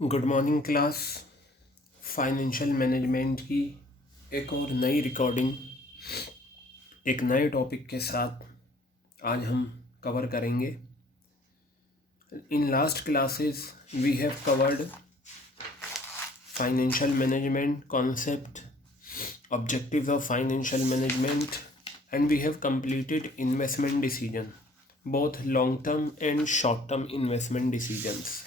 Good morning class. Financial management की एक और नई रिकॉर्डिंग एक नए टॉपिक के साथ आज हम कवर करेंगे। In last classes we have covered financial management concept, objectives of financial management, and we have completed investment decision, both long term and short term investment decisions.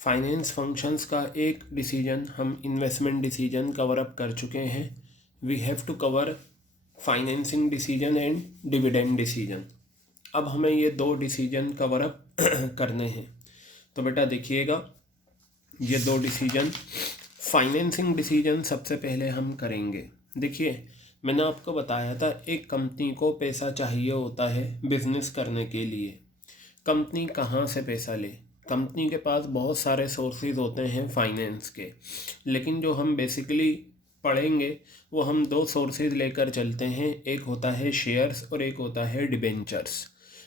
Finance functions का एक decision हम investment decision cover up कर चुके हैं। We have to cover financing decision and dividend decision. अब हमें ये दो डिसीजन कवर अप करने हैं। तो बेटा देखिएगा, ये दो डिसीजन, फाइनेंसिंग डिसीजन सबसे पहले हम करेंगे। देखिए, मैंने आपको बताया था एक कंपनी को पैसा चाहिए होता है बिजनेस करने के लिए। कंपनी कहाँ से पैसा ले? कंपनी के पास बहुत सारे सोर्सेज होते हैं फाइनेंस के, लेकिन जो हम बेसिकली पढ़ेंगे वो हम दो सोर्सेज लेकर चलते हैं। एक होता है शेयर्स और एक होता है डिबेंचर्स।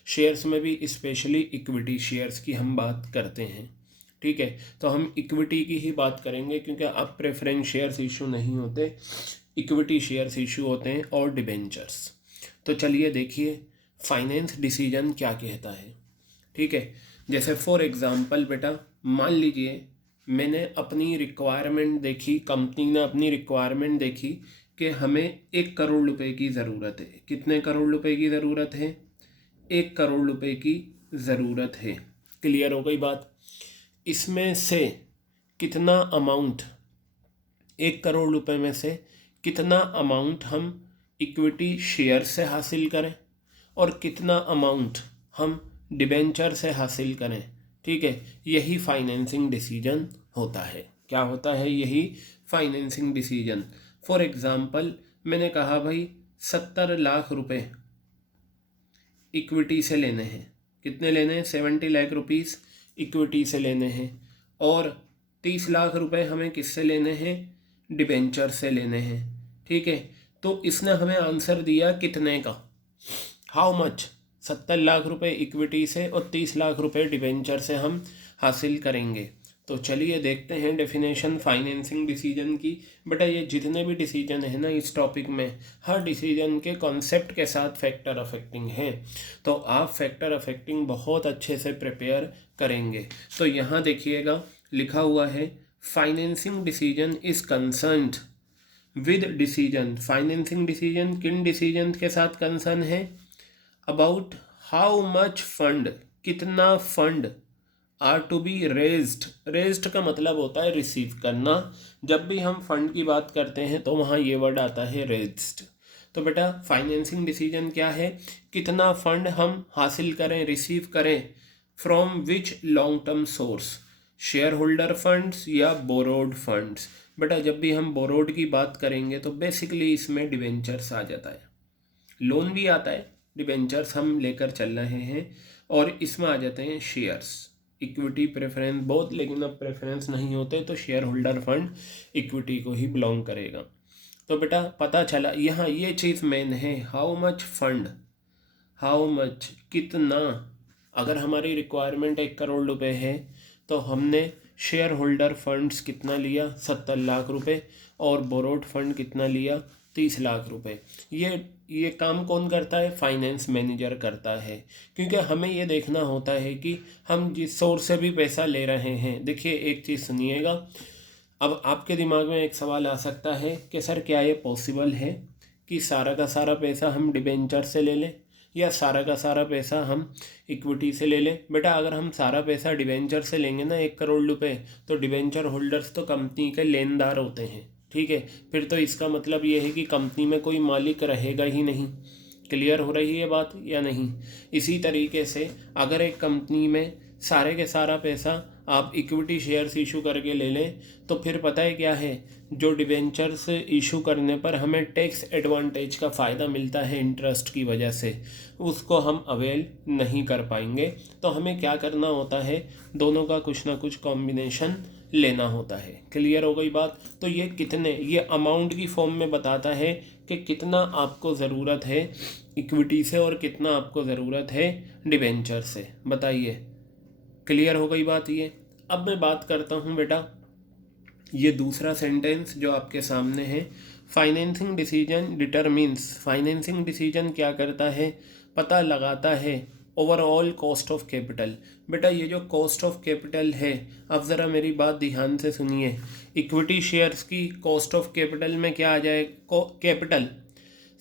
शेयर्स में भी स्पेशली इक्विटी शेयर्स की हम बात करते हैं। ठीक है, तो हम इक्विटी की ही बात करेंगे क्योंकि अब प्रेफरेंस शेयर्स इशू नहीं होते, इक्विटी शेयर्स इशू होते हैं और डिबेंचर्स। तो चलिए देखिए फाइनेंस डिसीजन क्या कहता है। ठीक है, जैसे फॉर एग्ज़ाम्पल बेटा मान लीजिए मैंने अपनी रिक्वायरमेंट देखी, कंपनी ने अपनी रिक्वायरमेंट देखी कि हमें 1 करोड़ रुपए की ज़रूरत है। कितने करोड़ रुपए की ज़रूरत है? 1 करोड़ रुपए की ज़रूरत है। क्लियर हो गई बात? इसमें से कितना अमाउंट, 1 करोड़ रुपए में से कितना अमाउंट हम इक्विटी शेयर से हासिल करें और कितना अमाउंट हम डिबेंचर से हासिल करें। ठीक है, यही फाइनेंसिंग डिसीजन होता है। क्या होता है? यही फाइनेंसिंग डिसीजन। फॉर एग्ज़ाम्पल मैंने कहा भाई 70 लाख रुपए इक्विटी से लेने हैं। कितने लेने हैं? 70 लाख रुपीस इक्विटी से लेने हैं और 30 लाख रुपए हमें किससे लेने हैं? डिबेंचर से लेने हैं। ठीक है, तो इसने हमें आंसर दिया कितने का, हाउ मच, 70 लाख रुपए इक्विटी से और 30 लाख रुपए डिबेंचर से हम हासिल करेंगे। तो चलिए देखते हैं डेफिनेशन फाइनेंसिंग डिसीजन की। बेटा ये जितने भी डिसीजन है ना इस टॉपिक में, हर डिसीजन के कॉन्सेप्ट के साथ फैक्टर अफेक्टिंग है, तो आप फैक्टर अफेक्टिंग बहुत अच्छे से प्रिपेयर करेंगे। तो यहाँ देखिएगा लिखा हुआ है financing decision is concerned with decision. Financing decision किन डिसीजन के साथ कंसर्न है? अबाउट हाउ मच फंड, कितना fund are to be raised. Raised का मतलब होता है रिसीव करना। जब भी हम फंड की बात करते हैं तो वहाँ ये वर्ड आता है रेज्ड। तो बेटा फाइनेंसिंग डिसीजन क्या है? कितना फंड हम हासिल करें, रिसीव करें, from which long term source, share holder funds या बोरोड फंड्स। बेटा जब भी हम बोरोड की बात करेंगे तो बेसिकली इसमें डिवेंचर्स आ जाता है, लोन भी आता है, डिबेंचर्स हम लेकर चल रहे हैं और इसमें आ जाते हैं शेयर्स, इक्विटी प्रेफरेंस बहुत, लेकिन अब प्रेफरेंस नहीं होते तो शेयर होल्डर फंड इक्विटी को ही बिलोंग करेगा। तो बेटा पता चला यहाँ ये चीज़ मेन है, how much fund, how much कितना। अगर हमारी रिक्वायरमेंट 1 करोड़ रुपए है तो हमने शेयर होल्डर फंड्स कितना लिया? 70 लाख रुपए और बोरोड फंड कितना लिया? 30 लाख रुपए। ये काम कौन करता है? फाइनेंस मैनेजर करता है, क्योंकि हमें ये देखना होता है कि हम जिस सोर्स से भी पैसा ले रहे हैं। देखिए एक चीज़ सुनिएगा, अब आपके दिमाग में एक सवाल आ सकता है कि सर क्या ये पॉसिबल है कि सारा का सारा पैसा हम डिबेंचर से ले लें या सारा का सारा पैसा हम इक्विटी से ले लें? बेटा अगर हम सारा पैसा डिबेंचर से लेंगे ना 1 करोड़ रुपए, तो डिबेंचर होल्डर्स तो कंपनी के लेनदार होते हैं। ठीक है, फिर तो इसका मतलब ये है कि कंपनी में कोई मालिक रहेगा ही नहीं। क्लियर हो रही है बात या नहीं? इसी तरीके से अगर एक कंपनी में सारे के सारा पैसा आप इक्विटी शेयर्स इशू करके ले लें तो फिर पता है क्या है, जो डिबेंचर्स इशू करने पर हमें टैक्स एडवांटेज का फ़ायदा मिलता है इंटरेस्ट की वजह से, उसको हम अवेल नहीं कर पाएंगे। तो हमें क्या करना होता है, दोनों का कुछ ना कुछ कॉम्बिनेशन लेना होता है। क्लियर हो गई बात? तो ये कितने, ये अमाउंट की फॉर्म में बताता है कि कितना आपको ज़रूरत है इक्विटी से और कितना आपको ज़रूरत है डिबेंचर से। बताइए, क्लियर हो गई बात? ये अब मैं बात करता हूँ बेटा ये दूसरा सेंटेंस जो आपके सामने है। Financing decision determines, financing decision क्या करता है, पता लगाता है ओवरऑल कॉस्ट ऑफ कैपिटल। बेटा ये जो कॉस्ट ऑफ कैपिटल है, अब ज़रा मेरी बात ध्यान से सुनिए। इक्विटी शेयर्स की कॉस्ट ऑफ कैपिटल में क्या आ जाए, कैपिटल,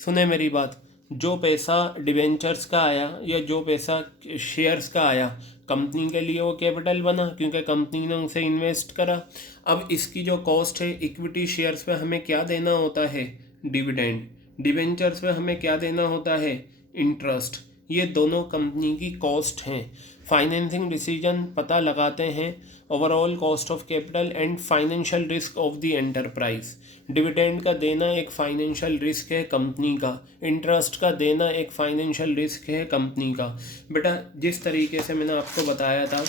सुने मेरी बात, जो पैसा डिवेंचर्स का आया या जो पैसा शेयर्स का आया, कंपनी के लिए वो कैपिटल बना क्योंकि कंपनी ने उसे इन्वेस्ट करा। अब इसकी जो कॉस्ट है, इक्विटी शेयर्स पे हमें क्या देना होता है, डिविडेंड, डिवेंचर्स पे हमें क्या देना होता है, इंटरेस्ट। ये दोनों कंपनी की कॉस्ट हैं। फाइनेंसिंग डिसीजन पता लगाते हैं overall cost of capital and financial risk of the enterprise. Dividend का देना एक फाइनेंशियल रिस्क है कंपनी का, इंटरेस्ट का देना एक फाइनेंशियल रिस्क है कंपनी का। बेटा जिस तरीके से मैंने आपको बताया था,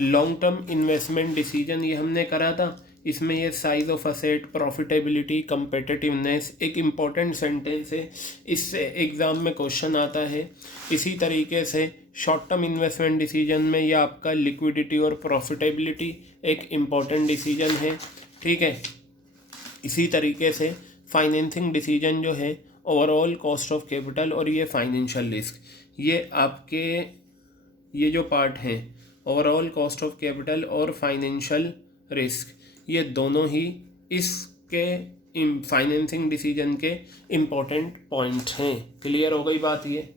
लॉन्ग टर्म इन्वेस्टमेंट डिसीजन ये हमने करा था, इसमें ये size of asset, profitability, competitiveness एक इम्पॉर्टेंट सेंटेंस है, इससे एग्ज़ाम में क्वेश्चन आता है। इसी तरीके से शॉर्ट टर्म इन्वेस्टमेंट डिसीजन में यह आपका लिक्विडिटी और प्रॉफिटेबिलिटी एक इम्पॉर्टेंट डिसीजन है, ठीक है। इसी तरीके से फाइनेंसिंग डिसीजन जो है, ओवरऑल कॉस्ट ऑफ कैपिटल और ये फाइनेंशियल रिस्क, ये आपके ये जो पार्ट हैं ओवरऑल कॉस्ट ऑफ कैपिटल और फाइनेंशियल रिस्क, ये दोनों ही इसके फाइनेंसिंग डिसीजन के इम्पोर्टेंट पॉइंट हैं। क्लियर हो गई बात ये।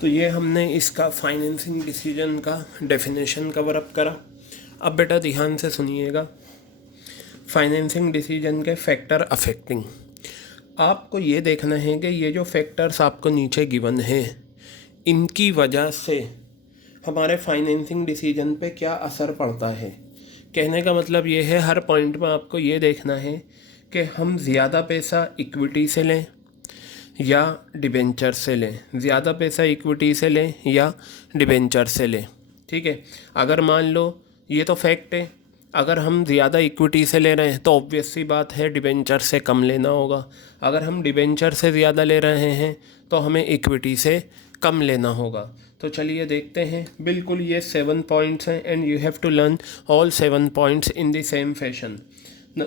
तो ये हमने इसका फाइनेंसिंग डिसीजन का डेफिनेशन कवर अप करा। अब बेटा ध्यान से सुनिएगा, फाइनेंसिंग डिसीजन के फैक्टर अफेक्टिंग, आपको ये देखना है कि ये जो फैक्टर्स आपको नीचे गिवन है, इनकी वजह से हमारे फाइनेंसिंग डिसीजन पे क्या असर पड़ता है। कहने का मतलब ये है, हर पॉइंट में आपको ये देखना है कि हम ज़्यादा पैसा इक्विटी से लें या डिबेंचर से लें, ज़्यादा पैसा इक्विटी से लें या डिबेंचर से लें, ठीक है। अगर मान लो ये तो फैक्ट है, अगर हम ज़्यादा इक्विटी से ले रहे हैं तो ऑब्वियस सी बात है डिबेंचर से कम लेना होगा। अगर हम डिबेंचर से ज़्यादा ले रहे हैं तो हमें इक्विटी से कम लेना होगा। तो चलिए देखते हैं। बिल्कुल ये 7 पॉइंट्स हैं and you have to learn all 7 points in the same fashion.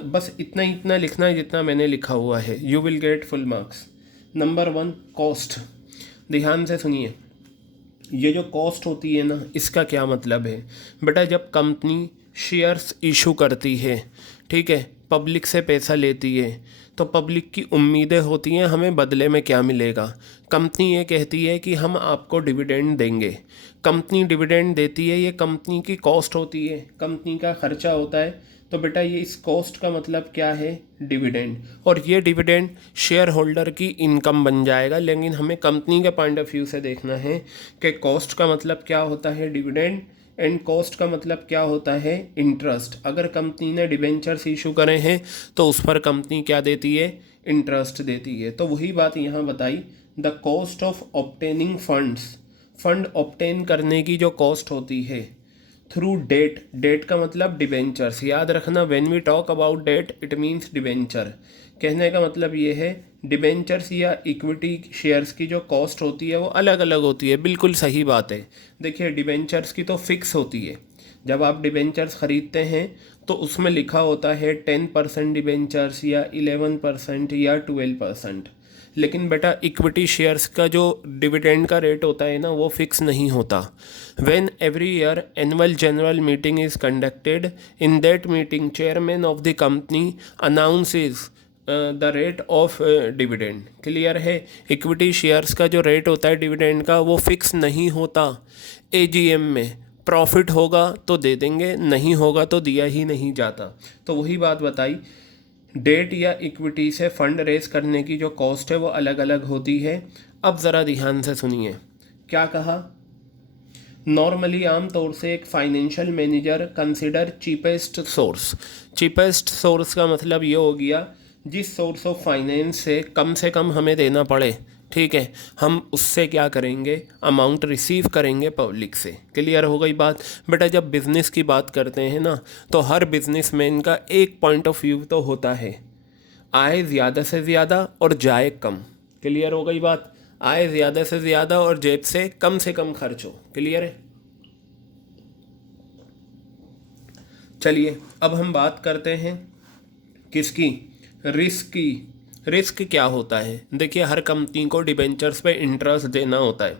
बस इतना लिखना है जितना मैंने लिखा हुआ है, you will get full marks. Number 1 cost, ध्यान से सुनिए। ये जो कॉस्ट होती है ना, इसका क्या मतलब है बेटा, जब कंपनी शेयर्स इशू करती है, ठीक है, पब्लिक से पैसा लेती है, तो पब्लिक की उम्मीदें होती हैं हमें बदले में क्या मिलेगा। कंपनी ये कहती है कि हम आपको डिविडेंड देंगे, कंपनी डिविडेंड देती है, ये कंपनी की कॉस्ट होती है, कंपनी का खर्चा होता है। तो बेटा ये इस कॉस्ट का मतलब क्या है, डिविडेंड, और ये डिविडेंड शेयर होल्डर की इनकम बन जाएगा। लेकिन हमें कंपनी के पॉइंट ऑफ व्यू से देखना है कि कॉस्ट का मतलब क्या होता है, डिविडेंड, एंड कॉस्ट का मतलब क्या होता है, इंटरेस्ट। अगर कंपनी ने डिबेंचर्स इशू करे हैं तो उस पर कंपनी क्या देती है, इंटरेस्ट देती है। तो वही बात यहाँ बताई, the cost of obtaining funds, fund obtain करने की जो कॉस्ट होती है थ्रू डेट, डेट का मतलब डिबेंचर्स, याद रखना when we talk about debt it means debenture. कहने का मतलब ये है डिबेंचर्स या इक्विटी शेयर्स की जो कॉस्ट होती है वो अलग अलग होती है। बिल्कुल सही बात है। देखिए डिबेंचर्स की तो फिक्स होती है, जब आप डिबेंचर्स ख़रीदते हैं तो उसमें लिखा होता है 10% डिबेंचर्स या 11% या 12%। लेकिन बेटा इक्विटी शेयर्स का जो डिविडेंड का रेट होता है ना, वो फिक्स नहीं होता। When every year annual general meeting is conducted, in that meeting chairman of the company announces the rate of dividend. Clear है, इक्विटी शेयर्स का जो रेट होता है डिविडेंड का वो फिक्स नहीं होता। एजीएम में प्रॉफिट होगा तो दे देंगे, नहीं होगा तो दिया ही नहीं जाता। तो वही बात बताई, डेट या इक्विटी से फंड रेज करने की जो कॉस्ट है वो अलग अलग होती है। अब ज़रा ध्यान से सुनिए क्या कहा। नॉर्मली आमतौर से एक financial manager consider cheapest source, cheapest source का मतलब ये हो गया जिस सोर्स ऑफ फाइनेंस से कम हमें देना पड़े, ठीक है, हम उससे क्या करेंगे, अमाउंट रिसीव करेंगे पब्लिक से। क्लियर हो गई बात। बेटा जब बिज़नेस की बात करते हैं ना, तो हर बिजनेसमैन का एक पॉइंट ऑफ व्यू तो होता है, आए ज़्यादा से ज़्यादा और जाए कम। क्लियर हो गई बात। आय ज़्यादा से ज़्यादा और जेब से कम खर्च हो। क्लियर है? चलिए अब हम बात करते हैं किसकी, रिस्क की। रिस्क क्या होता है? देखिए हर कंपनी को डिबेंचर्स पे इंटरेस्ट देना होता है।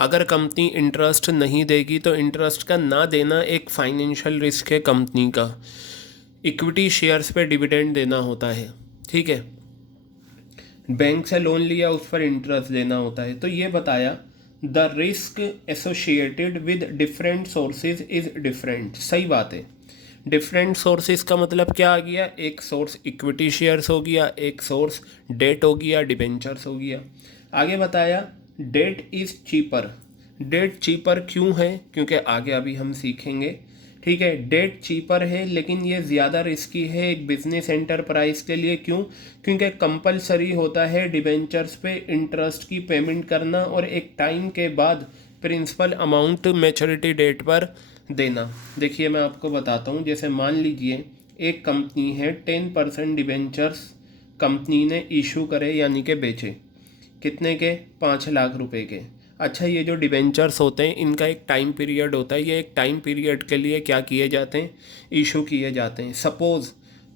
अगर कंपनी इंटरेस्ट नहीं देगी तो इंटरेस्ट का ना देना एक फाइनेंशियल रिस्क है कंपनी का। इक्विटी शेयर्स पे डिविडेंड देना होता है, ठीक है। बैंक से लोन लिया उस पर इंटरेस्ट देना होता है। तो ये बताया the risk associated with different sources is different. सही बात है। डिफरेंट सोर्सेज का मतलब क्या आ गया? एक सोर्स इक्विटी शेयर्स हो गया, एक सोर्स डेट हो गया, डिबेंचर्स हो गया। आगे बताया debt is cheaper. Debt cheaper क्यों है? क्योंकि आगे अभी हम सीखेंगे, ठीक है। डेट चीपर है लेकिन ये ज़्यादा रिस्की है एक बिजनेस एंटरप्राइज के लिए। क्यों? क्योंकि कंपलसरी होता है डिबेंचर्स पे इंटरेस्ट की पेमेंट करना और एक टाइम के बाद प्रिंसिपल अमाउंट मैच्योरिटी डेट पर देना। देखिए मैं आपको बताता हूँ, जैसे मान लीजिए एक कंपनी है, 10% डिबेंचर्स कंपनी ने इशू करे यानी कि बेचे। कितने के? 5 लाख रुपए के। अच्छा, ये जो डिबेंचर्स होते हैं इनका एक टाइम पीरियड होता है। ये एक टाइम पीरियड के लिए क्या किए जाते हैं? इशू किए जाते हैं। सपोज़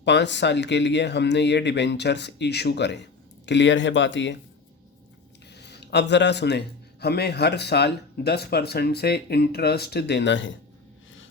5 साल के लिए हमने ये डिबेंचर्स इशू करें। क्लियर है बात ये? अब ज़रा सुने, हमें हर साल 10% से इंटरेस्ट देना है।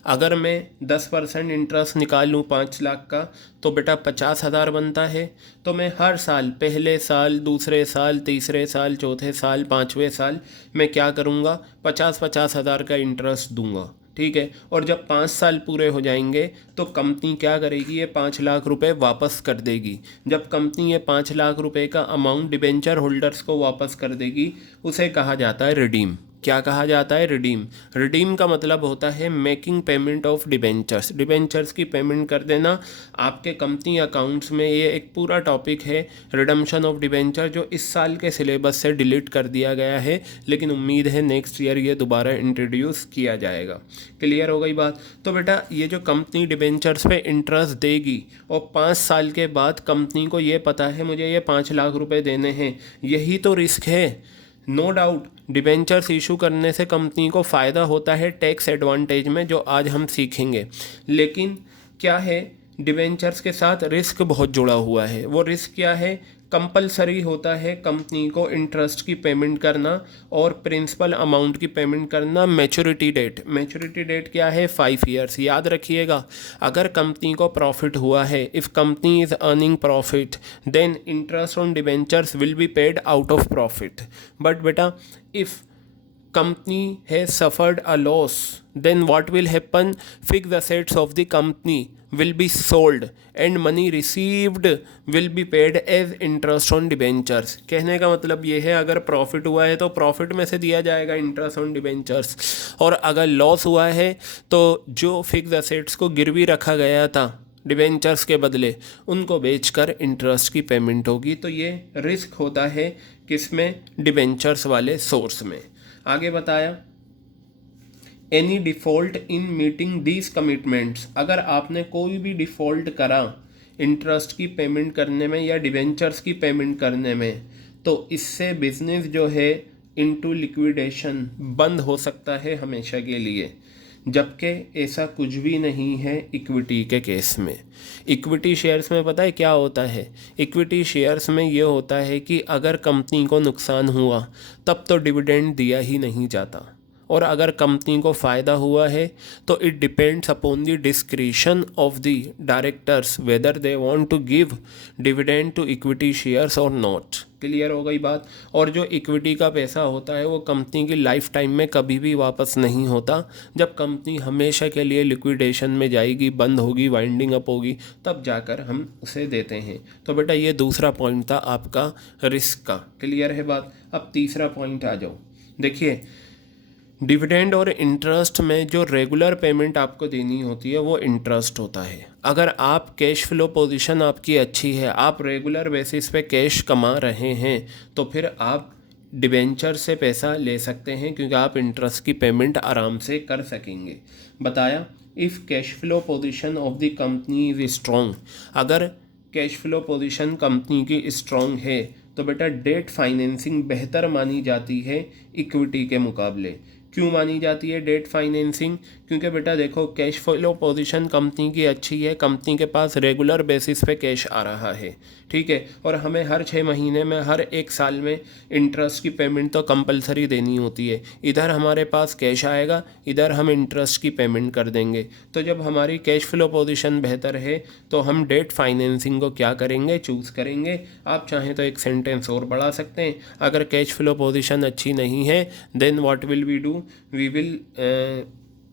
अगर मैं 10% इंटरेस्ट निकालूँ 5 लाख का तो बेटा 50,000 बनता है। तो मैं हर साल, पहले साल, दूसरे साल, तीसरे साल, चौथे साल, 5वें साल मैं क्या करूँगा? 50,000 का इंटरेस्ट दूंगा, ठीक है। और जब 5 साल पूरे हो जाएंगे तो कंपनी क्या करेगी? ये 5 लाख रुपए वापस कर देगी। जब कंपनी ये 5 लाख रुपए का अमाउंट डिबेंचर होल्डर्स को वापस कर देगी उसे कहा जाता है रिडीम। क्या कहा जाता है? रिडीम। रिडीम का मतलब होता है making payment of debentures. Debentures की पेमेंट कर देना। आपके कंपनी अकाउंट्स में ये एक पूरा टॉपिक है रिडम्पशन ऑफ डिबेंचर, जो इस साल के सिलेबस से डिलीट कर दिया गया है, लेकिन उम्मीद है नेक्स्ट ईयर ये दोबारा इंट्रोड्यूस किया जाएगा। क्लियर हो गई बात? तो बेटा ये जो कंपनी डिबेंचर्स पे इंटरेस्ट देगी और 5 साल के बाद कंपनी को ये पता है मुझे ये 5 लाख रुपए देने हैं, यही तो रिस्क है। नो डाउट डिबेंचर्स इशू करने से कंपनी को फ़ायदा होता है टैक्स एडवांटेज में, जो आज हम सीखेंगे। लेकिन क्या है, डिबेंचर्स के साथ रिस्क बहुत जुड़ा हुआ है। वो रिस्क क्या है? कंपलसरी होता है कंपनी को इंटरेस्ट की पेमेंट करना और प्रिंसिपल अमाउंट की पेमेंट करना। मैच्योरिटी डेट, मैच्योरिटी डेट क्या है? 5 ईयर्स। याद रखिएगा, अगर कंपनी को प्रॉफिट हुआ है, if company is earning profit then interest on debentures will be paid out of profit. But बेटा if company has suffered a loss, then what will happen? Fixed assets of the company will be sold and money received will be paid as interest on debentures। कहने का मतलब ये है, अगर profit हुआ है तो प्रॉफिट में से दिया जाएगा इंटरेस्ट ऑन डिबेंचर्स, और अगर लॉस हुआ है तो जो फिक्स असेट्स को गिरवी रखा गया था डिबेंचर्स के बदले उनको बेचकर इंटरेस्ट की पेमेंट होगी। तो ये रिस्क होता है किसमें? डिबेंचर्स वाले सोर्स में। आगे बताया any default in meeting these commitments. अगर आपने कोई भी डिफ़ॉल्ट करा इंटरेस्ट की पेमेंट करने में या डिबेंचर्स की पेमेंट करने में, तो इससे बिजनेस जो है इनटू लिक्विडेशन बंद हो सकता है हमेशा के लिए। जबकि ऐसा कुछ भी नहीं है इक्विटी के केस में। इक्विटी शेयर्स में पता है क्या होता है? इक्विटी शेयर्स में ये होता है कि अगर कंपनी को नुकसान हुआ तब तो डिविडेंड दिया ही नहीं जाता, और अगर कंपनी को फ़ायदा हुआ है तो it depends upon the discretion of the directors whether they want to give dividend to equity shares और नॉट। क्लियर हो गई बात? और जो इक्विटी का पैसा होता है वो कंपनी की लाइफ टाइम में कभी भी वापस नहीं होता। जब कंपनी हमेशा के लिए लिक्विडेशन में जाएगी, बंद होगी, वाइंडिंग अप होगी, तब जाकर हम उसे देते हैं। तो बेटा ये दूसरा पॉइंट था आपका रिस्क का। क्लियर है बात? अब तीसरा पॉइंट आ जाओ। देखिए डिविडेंड और इंटरेस्ट में जो रेगुलर पेमेंट आपको देनी होती है वो इंटरेस्ट होता है। अगर आप कैश फ्लो पोजीशन आपकी अच्छी है, आप रेगुलर बेसिस पे कैश कमा रहे हैं, तो फिर आप डिबेंचर से पैसा ले सकते हैं क्योंकि आप इंटरेस्ट की पेमेंट आराम से कर सकेंगे। बताया if cash flow position of the company is strong. अगर कैश फ्लो पोजीशन कंपनी की स्ट्रॉन्ग है तो बेटा डेट फाइनेंसिंग बेहतर मानी जाती है इक्विटी के मुकाबले। क्यों मानी जाती है डेट फाइनेंसिंग? क्योंकि बेटा देखो, कैश फ्लो पोजीशन कंपनी की अच्छी है, कंपनी के पास रेगुलर बेसिस पे कैश आ रहा है, ठीक है, और हमें हर 6 महीने में, हर 1 साल में इंटरेस्ट की पेमेंट तो कंपलसरी देनी होती है। इधर हमारे पास कैश आएगा, इधर हम इंटरेस्ट की पेमेंट कर देंगे। तो जब हमारी कैश फ्लो पोजीशन बेहतर है तो हम डेट फाइनेंसिंग को क्या करेंगे, चूज़ करेंगे। आप चाहें तो एक सेंटेंस और बढ़ा सकते हैं, अगर कैश फ्लो पोजीशन अच्छी नहीं है then what will we do, we will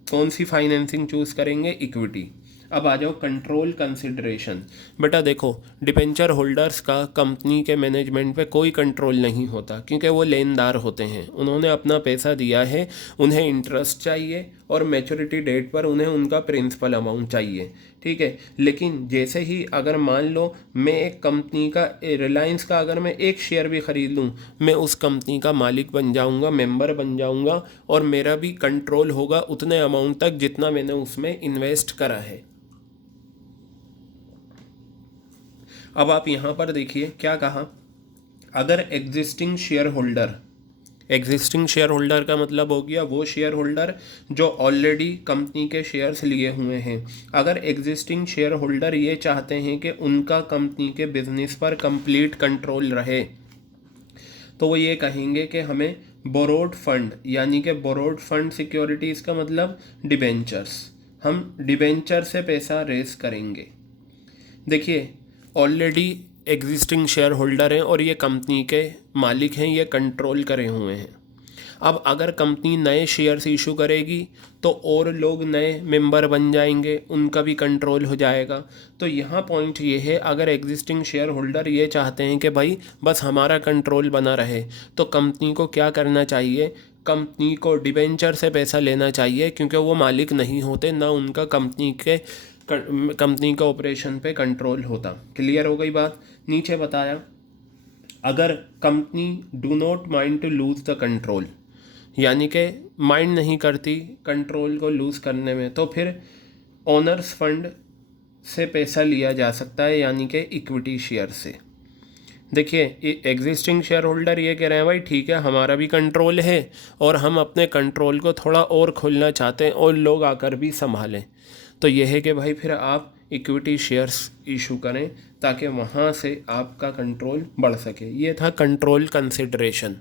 कौन सी फाइनेंसिंग चूज़ करेंगे, इक्विटी। अब आ जाओ कंट्रोल कंसिडरेशन। बेटा देखो, डिबेंचर होल्डर्स का कंपनी के मैनेजमेंट पे कोई कंट्रोल नहीं होता, क्योंकि वो लेनदार होते हैं, उन्होंने अपना पैसा दिया है, उन्हें इंटरेस्ट चाहिए और मैच्योरिटी डेट पर उन्हें उनका प्रिंसिपल अमाउंट चाहिए, ठीक है। लेकिन जैसे ही अगर मान लो मैं एक कंपनी का, रिलायंस का अगर मैं एक शेयर भी ख़रीद लूँ, मैं उस कंपनी का मालिक बन जाऊँगा, मेंबर बन जाऊँगा, और मेरा भी कंट्रोल होगा उतने अमाउंट तक जितना मैंने उसमें इन्वेस्ट करा है। अब आप यहाँ पर देखिए क्या कहा, अगर एग्जिस्टिंग शेयर होल्डर का मतलब हो गया वो शेयर होल्डर जो ऑलरेडी कंपनी के शेयर्स लिए हुए हैं। अगर एग्जिस्टिंग शेयर होल्डर ये चाहते हैं कि उनका कंपनी के बिजनेस पर कंप्लीट कंट्रोल रहे, तो वो ये कहेंगे कि हमें बोरोड फंड, यानी कि बोरोड फंड सिक्योरिटीज़ का मतलब डिबेंचर्स, हम डिबेंचर से पैसा रेस करेंगे। देखिए, ऑलरेडी एग्जिस्टिंग शेयर होल्डर हैं और ये कंपनी के मालिक हैं, ये कंट्रोल करे हुए हैं। अब अगर कंपनी नए शेयर्स इशू करेगी तो और लोग नए मेंबर बन जाएंगे, उनका भी कंट्रोल हो जाएगा। तो यहाँ पॉइंट ये है, अगर एग्जिस्टिंग शेयर होल्डर ये चाहते हैं कि भाई बस हमारा कंट्रोल बना रहे, तो कंपनी को क्या करना चाहिए, कंपनी को डिबेंचर से पैसा लेना चाहिए, क्योंकि वो मालिक नहीं होते, ना उनका कंपनी का ऑपरेशन पे कंट्रोल होता। क्लियर हो गई बात? नीचे बताया, अगर company do not mind to lose the control, यानी कि माइंड नहीं करती कंट्रोल को लूज़ करने में, तो फिर ओनर्स फंड से पैसा लिया जा सकता है, यानी कि इक्विटी शेयर से। देखिए, एग्जिस्टिंग शेयर होल्डर ये कह रहे हैं भाई ठीक है, हमारा भी कंट्रोल है और हम अपने कंट्रोल को थोड़ा और खोलना चाहते हैं और लोग आकर भी संभालें। तो यह है कि भाई फिर आप इक्विटी शेयर्स इशू करें ताकि वहाँ से आपका कंट्रोल बढ़ सके। ये था कंट्रोल कंसिडरेशन।